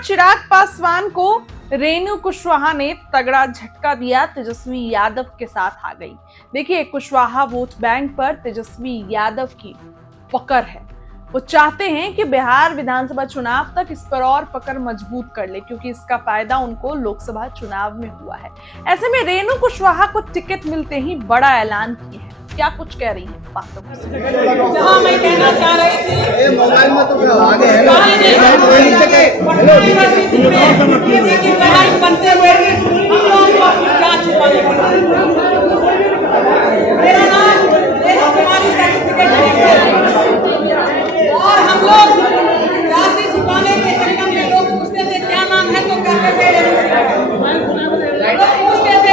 पर चिराग पासवान को रेणु कुशवाहा ने तगड़ा झटका दिया, तेजस्वी यादव के साथ आ गई। देखिए, कुशवाहा वोट बैंक पर तेजस्वी यादव की पकड़ है। वो चाहते हैं कि बिहार विधानसभा चुनाव तक इस पर और पकड़ मजबूत कर ले, क्योंकि इसका फायदा उनको लोकसभा चुनाव में हुआ है। ऐसे में रेणु कुशवाहा को टिकट मिलते ही बड़ा ऐलान किया है। क्या कुछ कह रही हैं बातों को? जहाँ मैं कहना चाह रही थी मोबाइल में तो आगे है पढ़ाई बनते हुए हम लोगों को क्या छुपाने मेरा नाम रेणु कुमारी सर्टिफिकेट है और हम लोग राशि छुपाने के चक्कर में लोग पूछते थे क्या नाम है, तो कहते थे लोग पूछते थे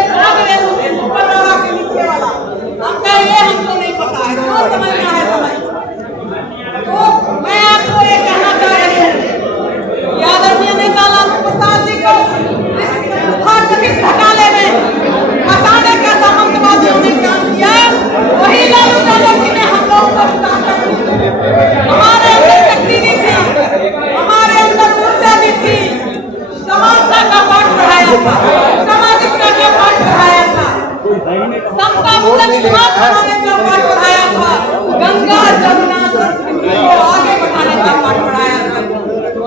ऊपर वाला के नीचे वाला। हमका ये हमको नहीं पता है, जो समझना है समझ। तो मैं आपको ये कहना चाह रही हूँ, आदरणीय नेता लालू प्रसाद जी को इस तथाकथित घोटाले में फंसाने का सामंतवादियों ने काम किया। वही लालू यादव जी ने हम लोगों को ताकत दी, हमारे अंदर शक्ति दी थी, हमारे अंदर ऊर्जा दी थी, समानता का पाठ पढ़ाया था, सामाजिकता का पाठ पढ़ाया था, समता मूलक समाज बनाने का पाठ पढ़ाया था, गंगा जमुना संस्कृति को आगे बढ़ाने का पाठ पढ़ाया था।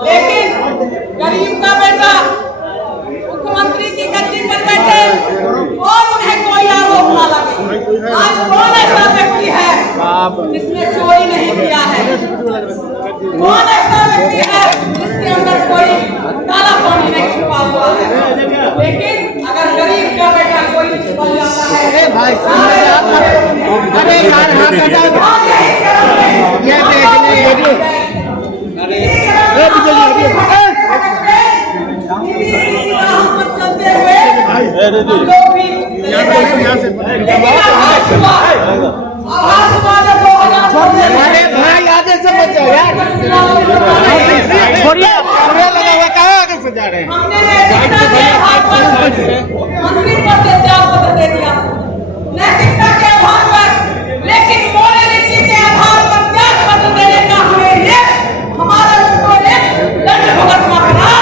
लेकिन गरीब का बेटा मुख्यमंत्री की गद्दी पर बैठे और उन्हें कोई आरोप न लगे। आज कौन ऐसा व्यक्ति है जिसने चोरी नहीं किया है? कौन ऐसा व्यक्ति है जिसके अंदर कोई काला पानी नहीं छुपा हुआ है? लेकिन अगर गरीब का बेटा कोई छुपा जाता है, भाई अरे यार चलते हुए भाई आगे से मत जाओ यार, छोड़िए कैमरा लगा हुआ कहाँ आगे से जा रहे हैं? मंत्री पद से त्यागपत्र दे दिया नैतिकता के आधार पर, लेकिन मोरालिटी के आधार पर त्यागपत्र देने का हमें ये हमारा उसको एक दंड भुगतना पड़ा,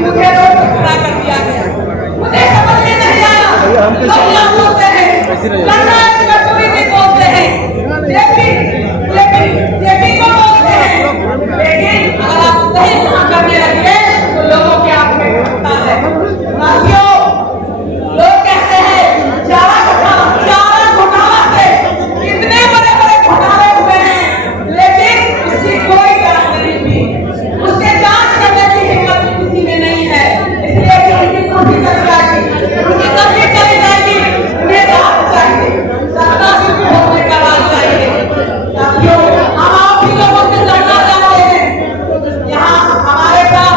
मुझे रोड पर खड़ा कर दिया गया। मुझे समझ में नहीं आया, लोग बोलते हैं जननायक कटोरी भी बोलते हैं, जेपी को बोलते हैं, लेकिन अगर आप सही काम करने लगे तो लोगों के आप में होता है। साथियों, लोग कहते हैं चारा घोटाला से कितने बड़े बड़े घोटाले हुए हैं, लेकिन उसकी कोई जांच नहीं हुई, उसके जांच करने की हिम्मत किसी में नहीं है। इसलिए कि उनकी कुर्सी चली जाएगी, उनकी गद्दी चली जाएगी, उन्हें राहत चाहिए, सत्ता से भोगने का राज चाहिए। साथियों, हम आप ही लोगों से जानना चाहते हैं, यहाँ हमारे साथ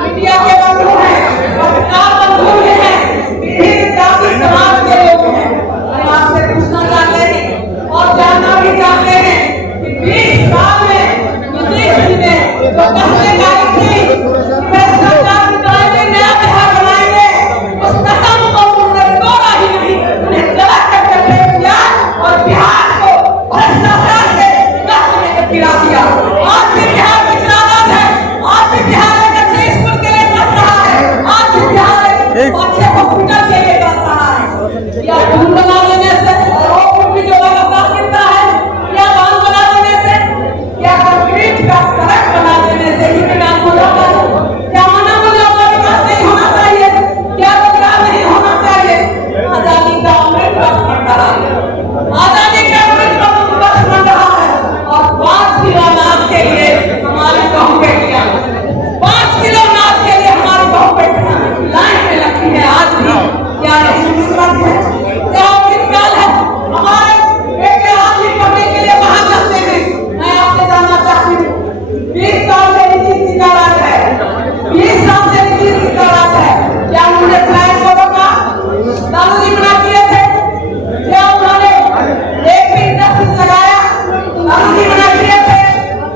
मीडिया के बंधु हैं, पत्रकार बंधु भी हैं, विभिन्न जाति समाज के लोग हैं। हम आपसे पूछना चाहते हैं और जानना भी चाहते हैं कि 20 साल में नीतीश जी ने जो कसमें खाई थी कि वे सरकार बनाएंगे, नया बिहार बनाएंगे, उस कसम को उन्होंने तोड़ा ही नहीं, उन्हें गलत करके फेंक दिया और बिहार को भ्रष्टाचार के कष्ट में गिरा दिया। आज भी बिहार पिछड़ा है, आज भी बिहार एक अच्छे स्कूल के लिए दस रहा है, आज भी बिहार एक अच्छे हॉस्पिटल के लिए दस रहा है। या पुल बना देने से और पुल भी जो लगातार गिरता है, या बांध बना देने से, या कंक्रीट का सड़क बना देने से ही विकास हो जाता है? क्या मानव मूल्यों का विकास नहीं होना चाहिए? क्या रोजगार नहीं होना चाहिए? आजादी का अमृत वर्ष बन रहा है, आजादी का अमृत वर्ष बन रहा है और 5 किलो अनाज के लिए हमारी बहू बेटियां 5 किलो अनाज के लिए हमारी बहू बेटियां लाइन में लगती है। आज भी क्या नहीं जरूरत है? क्या अमृतकाल है? हमारे बेटे आज भी पढ़ने के लिए बाहर जाते हैं। मैं आपसे जानना चाहती हूँ, 20 साल से नीतीश जी का राज है, 20 साल से नीतीश जी का राज है, क्या उन्होंने फ्लैट को रोका? लालू जी मना किए थे? क्या उन्होंने एक भी इंडस्ट्री लगाया? लालू जी मना किए थे?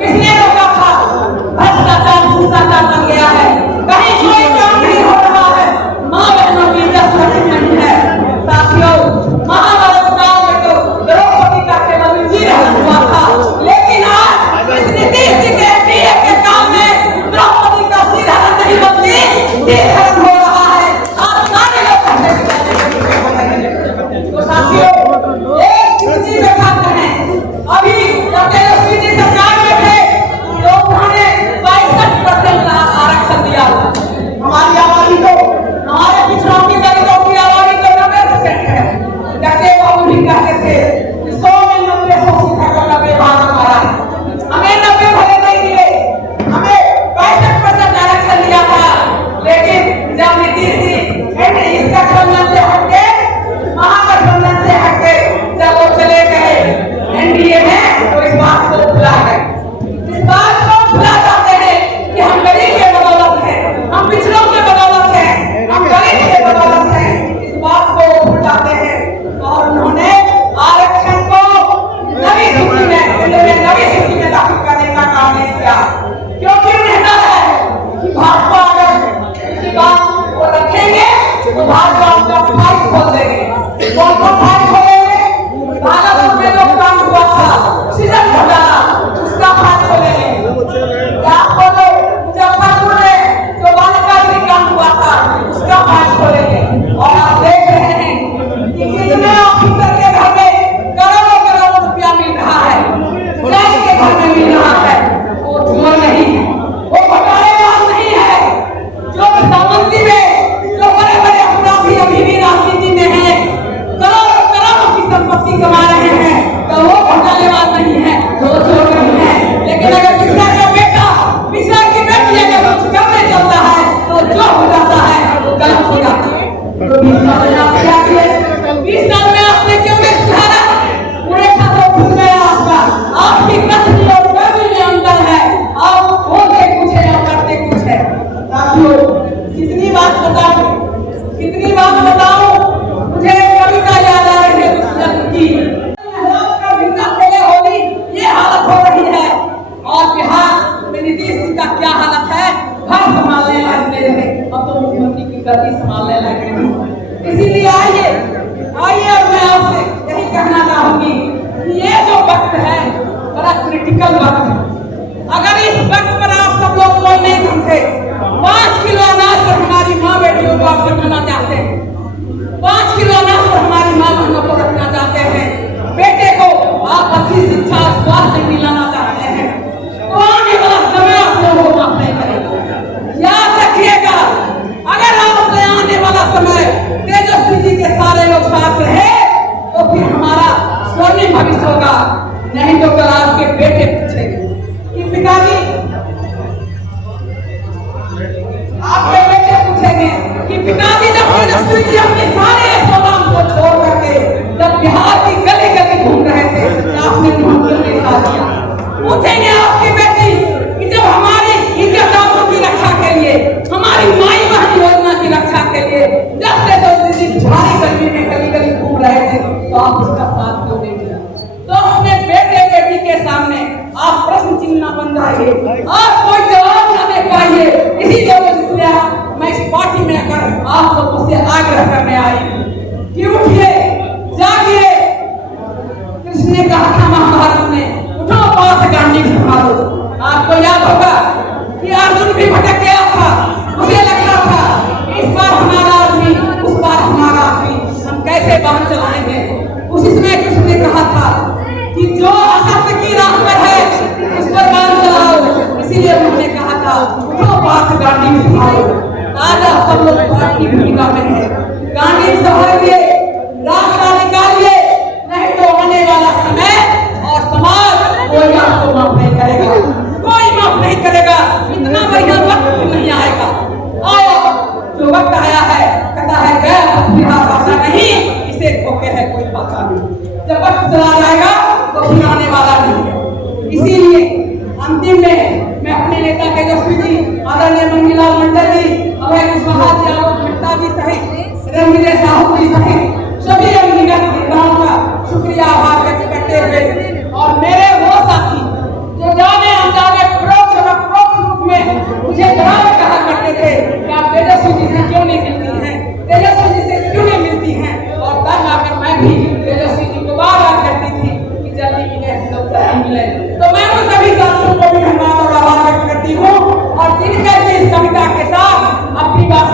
किसने रोका था? भ्रष्टाचार भ्रष्टाचार बन गया है, कहीं कोई काम नहीं हो रहा है, माँ बहनों की इज्जत सुरक्षित नहीं है। साथियों, महाभारत काल में तो द्रौपदी का केवल निजी हुआ था, लेकिन आज इस नीतीश जी के एनडीए के काल में द्रौपदी का सीधा नहीं बदली, खत्म हो रहा है। आप सारे लोग कहते हैं। तो साथियों, एक चीज में बात है, अभी जब तेजस्वी जी सरकार में थे तो उन्होंने 62% आरक्षण दिया। हमारी आबादी तो, हमारे पिछड़ों की दलितों की आबादी तो 90% है। जगदेव बाबू भी कहते थे 100 में 90 सीधा को 90 भाग हमारा है। हमें 90 भले नहीं दिए, हमें 65% आरक्षण दिया था। लेकिन जब नीतीश जी इस गठबंधन से हटके, महागठबंधन से हटके जब वो चले गए एनडीए में, तो इस बात को भुला गए। इस बात को भुला जाते हैं कि हम गरीब के बदौलत हैं, हम पिछड़ों के बदौलत हैं, हम गरीब के बदौलत हैं। इस बात को भूल जाते हैं और उन्होंने आरक्षण को नई सूची में दाखिल करने का काम नहीं किया, क्योंकि उन्हें डर है कि भाजपा अगर इनकी बात को रखेंगे तो भाजपा उनका फाइल खोल देंगे। कौन फाइल खोलेंगे? भागलपुर में जो काम हुआ था सीजन घोटाला, उसका फाइल खोलेंगे। आप बोलो मुजफ्फरपुर में जो बालिका गृह काम हुआ था उसका फाइल खोलेंगे। और आप देख रहे हैं कि कितने ऑफिसर के घर में करोड़ों करोड़ों रुपया मिल रहा है, जज के घर में मिल रहा है। वो चोर नहीं है, वो घोटालेबाज नहीं है। जो सामंती में जो बड़े बड़े अपराधी अभी भी राजनीति में हैं, करोड़ों करोड़ों की संपत्ति कमा रहे हैं, तो वो घोटालेबाज नहीं है, वो चोर नहीं है। लेकिन अगर पिछड़ा का बेटा, पिछड़ा की बेटी अगर कुछ करने चलता है तो जो हो जाता है वो गलत हो जाता है। तो 20 साल में आप क्या किए? 20 साल में आपने क्यों नहीं सुधारा? पूरे खातों खुद में आपका, आपकी कथनी और कर्मी में अंतर है। आप बोलते कुछ है और करते कुछ है। साथियों, कितनी बात बताऊं, मुझे कविता याद आ रही है दुष्यंत की। का भिंसा खेले होली, ये हालत हो रही है। और बिहार में नीतीश जी का क्या हालत है? घर संभालने लायक नहीं रहे, अब तो मुख्यमंत्री की गद्दी संभालने लायक नहीं। इसीलिए आइए और मैं आपसे यही कहना चाहूंगी कि ये जो वक्त है बड़ा क्रिटिकल वक्त है। अगर इस वक्त पर आप सब लोग कोई नहीं समझे, 5 किलो अनाज पर हमारी माँ बेटियों को आप रखना चाहते हैं, 5 किलो अनाज पर हमारी माँ बहनों को रखना चाहते हैं, बेटे को आप अच्छी शिक्षा स्वास्थ्य दिलाना चाहते हैं, तो आने वाला समय आप लोगों को माफ नहीं करेगा। याद रखिएगा, अगर आपने आने वाला समय तेजस्वी जी के सारे लोग साथ रहे तो फिर हमारा स्वर्णिम भविष्य होगा। नहीं तो कल आपके बेटे पूछेंगे कि पिताजी, आपके बेटे पूछेंगे कि पिताजी जब तेजस्वी जी अपने सारे सोनाम को छोड़ करके जब बिहार की गली गली घूम रहे थे तो आपने उन्हें नहीं साथ दिया। पूछेंगे आपकी बेटी कि जब हमारी इज्जत की रक्षा के लिए, हमारी माई बहन योजना की रक्षा के लिए जब तेजस्वी जी भारी गर्मी में गली गली घूम रहे थे तो आप उसका साथ क्यों नहीं दिया? तो अपने बेटे बेटी के सामने आप प्रश्न चिन्ह न बन जाइए, आप कोई जवाब न दे पाइए। इसीलिए मैं इस पार्टी में आकर आप लोगों से आग्रह करने आई कि उठिए, जागिए। कृष्ण ने कहा था महाभारत में, उठो पार्थ गांधी संभालो। आपको याद होगा कि अर्जुन भी भटक गया था, उसे लग रहा था इस बार हमारा आदमी, उस बार हमारा आदमी, हम कैसे बाहर चलाएंगे। उसी समय कृष्ण ने कहा था कि जो असत्य की राह पर है उस पर काम चलाओ। इसीलिए उन्होंने कहा था उठो पार्थ गांधी संभालो। आज आप सब लोग पार्टी की भूमिका में है, गांधी संभालिए, रास्ता निकालिए, नहीं तो आने वाला समय और समाज कोई आपको माफ नहीं करेगा, कोई माफ नहीं करेगा। इतना बढ़िया वक्त नहीं आएगा। आया जो वक्त आया है, कहता है गया बिहार भाषा नहीं, इसे धोखे है कोई पाता नहीं। जब वक्त चला जाएगा तो फिर आने वाला नहीं है। इसीलिए अंतिम में मैं अपने नेता तेजस्वी जी, आदरणीय मंगीलाल मंडल जी, अभय कुशवाहा जी, आलोक मेहता जी सहित रंगीले साहू जी सहित सभी अंगीगत नेताओं का शुक्रिया आभार व्यक्त करते हुए, और मेरे वो साथी जो जाने अनजाने परोक्ष और अपरोक्ष रूप में मुझे बराबर कहा करते थे कि आप तेजस्वी जी से क्यों नहीं मिलती हैं, तेजस्वी जी से क्यों नहीं मिलती हैं, और तब आकर मैं भी तेजस्वी जी को बार-बार कहती थी कि जल्दी मिले, जल्दी मिले। तो मैं उन सभी साथियों को भी धन्यवाद और आभार व्यक्त करती हूँ, और दिनकर की इस कविता के साथ अपनी बात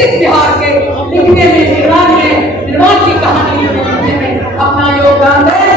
विकसित बिहार के लिखने में निर्माण की कहानी लिखने में अपना योगदान दें।